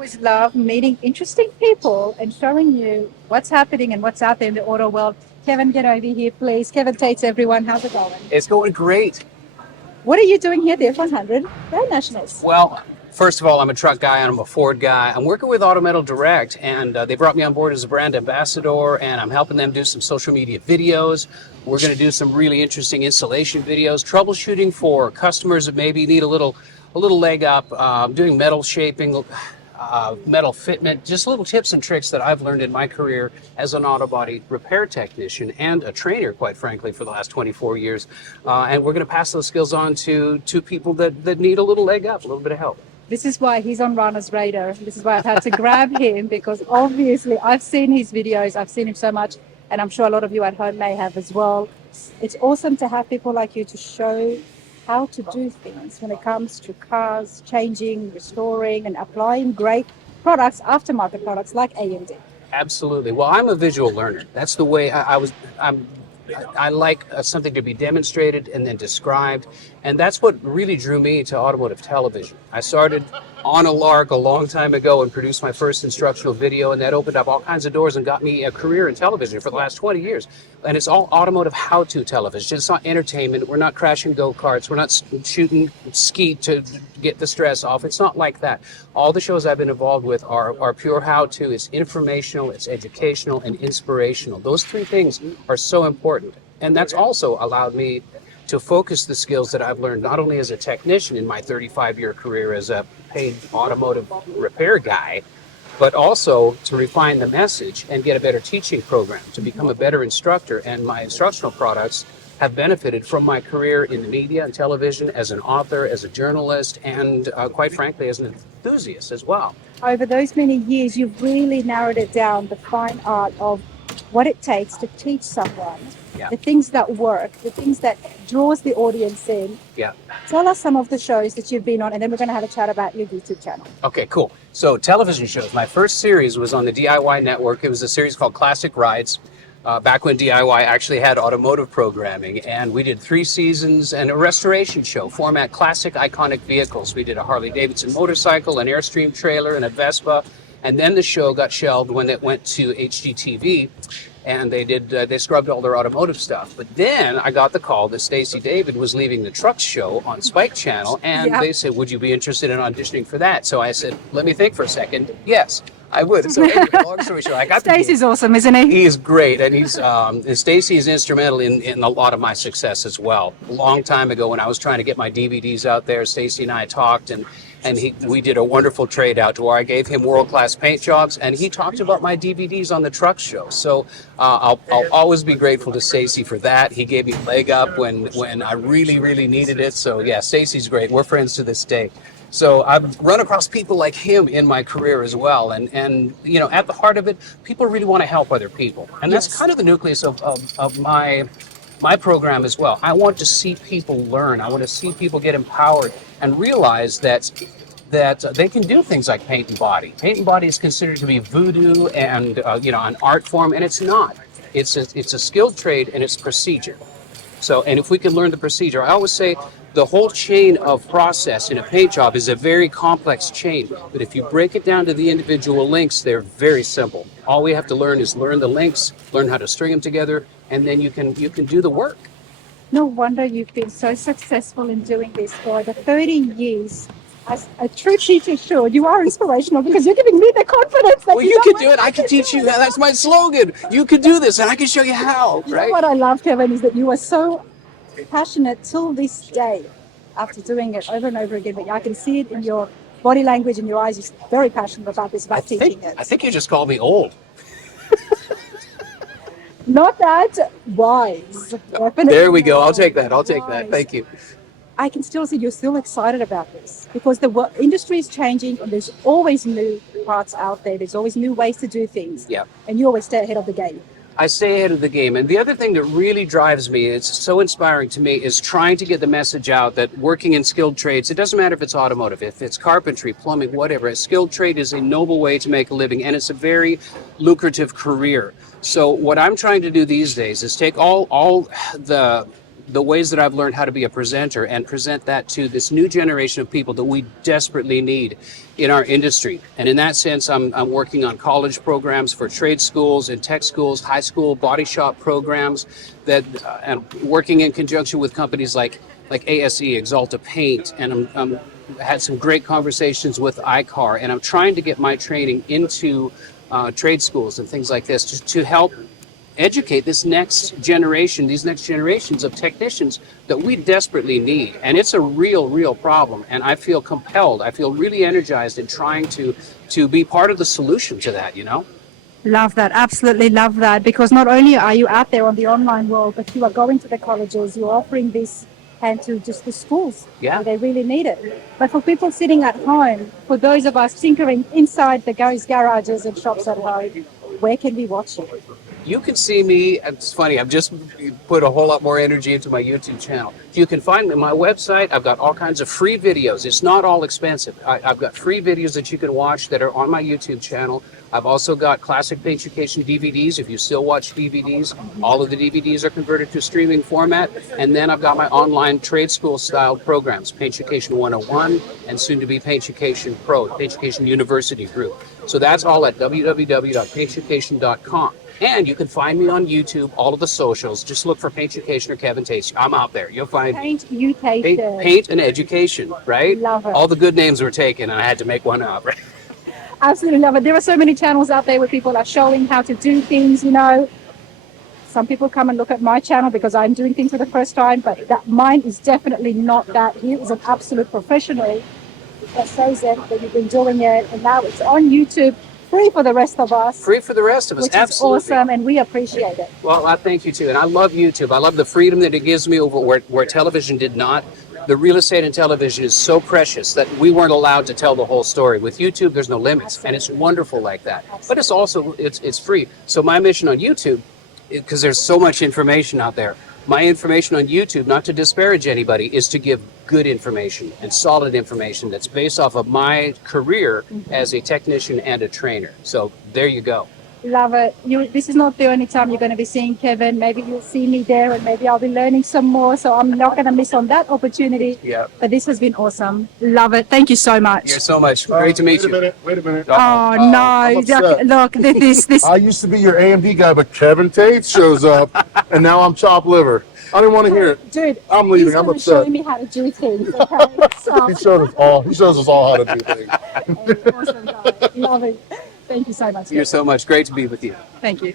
Always love meeting interesting people and showing you what's happening and what's out there in the auto world. Kevin, get over here, please. Kevin Tetz, everyone. How's it going? It's going great. What are you doing here at the F100 Road Nationals? Well, first of all, I'm a truck guy and I'm a Ford guy. I'm working with Automotive Direct, and they brought me on board as a brand ambassador, and I'm helping them do some social media videos. We're going to do some really interesting installation videos, troubleshooting for customers that maybe need a little leg up, doing metal shaping, metal fitment, just little tips and tricks that I've learned in my career as an auto body repair technician and a trainer, quite frankly, for the last 24 years. And we're going to pass those skills on to people that need a little leg up, a little bit of help. This is why he's on Rana's radar. This is why I've had to grab him because obviously I've seen his videos. I've seen him so much, and I'm sure a lot of you at home may have as well. It's awesome to have people like you to show how to do things when it comes to cars, changing, restoring, and applying great products, aftermarket products like AMD. Absolutely. Well, I'm a visual learner. That's the way I like something to be demonstrated and then described, and that's what really drew me to automotive television. I started on a lark a long time ago and produced my first instructional video, and that opened up all kinds of doors and got me a career in television for the last 20 years. And it's all automotive how-to television. It's not entertainment. We're not crashing go-karts. We're not shooting skeet to get the stress off. It's not like that. All the shows I've been involved with are pure how-to. It's informational, it's educational, and inspirational. Those three things are so important. And that's also allowed me to focus the skills that I've learned not only as a technician in my 35-year career as a paid automotive repair guy, but also to refine the message and get a better teaching program, to become a better instructor. And my instructional products have benefited from my career in the media and television as an author, as a journalist, and quite frankly, as an enthusiast as well. Over those many years, you've really narrowed it down, the fine art of what it takes to teach someone, the things that work, the things that draws the audience in. Yeah. Tell us some of the shows that you've been on, and then we're going to have a chat about your YouTube channel. Okay, cool. So television shows. My first series was on the DIY network. It was a series called Classic Rides. Back when DIY actually had automotive programming, and we did 3 seasons and a restoration show, format classic iconic vehicles. We did a Harley Davidson motorcycle, an Airstream trailer, and a Vespa. And then the show got shelved when it went to HGTV, and they scrubbed all their automotive stuff. But then I got the call that Stacey David was leaving the truck show on Spike Channel, and they said, would you be interested in auditioning for that? So I said, let me think for a second. Yes, I would. So anyway, long story short, I got Stacey's awesome, isn't he? He is great, and Stacey is instrumental in a lot of my success as well. A long time ago when I was trying to get my DVDs out there, Stacey and I talked, and we did a wonderful trade out to where I gave him world-class paint jobs, and he talked about my DVDs on the truck show. So I'll always be grateful to Stacey for that. He gave me a leg up when I really, really needed it. So yeah, Stacey's great. We're friends to this day. So I've run across people like him in my career as well. And you know, at the heart of it, people really want to help other people. And that's kind of the nucleus of my program as well. I want to see people learn. I want to see people get empowered and realize that they can do things like paint and body. Paint and body is considered to be voodoo and an art form, and it's not. It's a skilled trade, and it's procedure. So, and if we can learn the procedure, I always say the whole chain of process in a paint job is a very complex chain. But if you break it down to the individual links, they're very simple. All we have to learn is learn the links, learn how to string them together, and then you can do the work. No wonder you've been so successful in doing this for the 30 years. As a true teacher should, you are inspirational because you're giving me the confidence that you can do it. I can teach you. That's my slogan. You can do this, and I can show you how. You know what I love, Kevin, is that you are so passionate till this day after doing it over and over again. But I can see it in your body language and your eyes. You're very passionate about this, about teaching it. I think you just called me old. Not that wise. There we go. I'll take that. Thank you. I can still see you're still excited about this because the industry is changing and there's always new parts out there. There's always new ways to do things. Yeah. And you always stay ahead of the game. I stay ahead of the game. And the other thing that really drives me, it's so inspiring to me, is trying to get the message out that working in skilled trades, it doesn't matter if it's automotive, if it's carpentry, plumbing, whatever, a skilled trade is a noble way to make a living, and it's a very lucrative career. So what I'm trying to do these days is take all the the ways that I've learned how to be a presenter and present that to this new generation of people that we desperately need in our industry. And in that sense, I'm working on college programs for trade schools and tech schools, high school body shop programs, that and working in conjunction with companies like ASE, Exalta Paint, and I'm had some great conversations with iCar, and I'm trying to get my training into trade schools and things like this to help educate this next generation, these next generations of technicians that we desperately need. And it's a real problem. And I feel compelled, I feel really energized in trying to be part of the solution to that, you know? Love that. Absolutely love that. Because not only are you out there on the online world, but you are going to the colleges, you're offering this and to just the schools. Yeah. Where they really need it. But for people sitting at home, for those of us tinkering inside the garages and shops at home, where can we watch it? You can see me, it's funny, I've just put a whole lot more energy into my YouTube channel. You can find me on my website. I've got all kinds of free videos. It's not all expensive. I've got free videos that you can watch that are on my YouTube channel. I've also got classic paint education DVDs. If you still watch DVDs, all of the DVDs are converted to streaming format. And then I've got my online trade school style programs, Paint Education 101 and soon to be Paint Education Pro, Paint Education University Group. So that's all at www.painteducation.com. And you can find me on YouTube, all of the socials. Just look for Paint Education or Kevin Tetz. I'm out there. You'll find Paint Education. Paint and Education, right? Love it. All the good names were taken, and I had to make one up, right? Absolutely love it. There are so many channels out there where people are showing how to do things, you know. Some people come and look at my channel because I'm doing things for the first time, but that mine is definitely not that. He is an absolute professional that shows them that you've been doing it, and now it's on YouTube, free for the rest of us. Free for the rest of us, which absolutely. is awesome, and we appreciate it. Well, I thank you too, and I love YouTube. I love the freedom that it gives me over where television did not. The real estate and television is so precious that we weren't allowed to tell the whole story. With YouTube, there's no limits, and it's wonderful like that. But it's also it's free. So my mission on YouTube, because there's so much information out there, my information on YouTube, not to disparage anybody, is to give good information and solid information that's based off of my career as a technician and a trainer. So there you go. Love it. This is not the only time you're going to be seeing Kevin. Maybe you'll see me there, and maybe I'll be learning some more. So I'm not going to miss on that opportunity. Yeah. But this has been awesome. Love it. Thank you so much. You're so much. Great to meet you. Wait a minute. Oh, no. upset. Look, this. I used to be your AMD guy, but Kevin Tate shows up, and now I'm chopped liver. I didn't want to hear it. Dude, I'm leaving. he's I'm gonna upset. show me how to do things. Okay? So, He shows us all how to do things. awesome guy. Love it. Thank you so much. You're so much. Great to be with you. Thank you.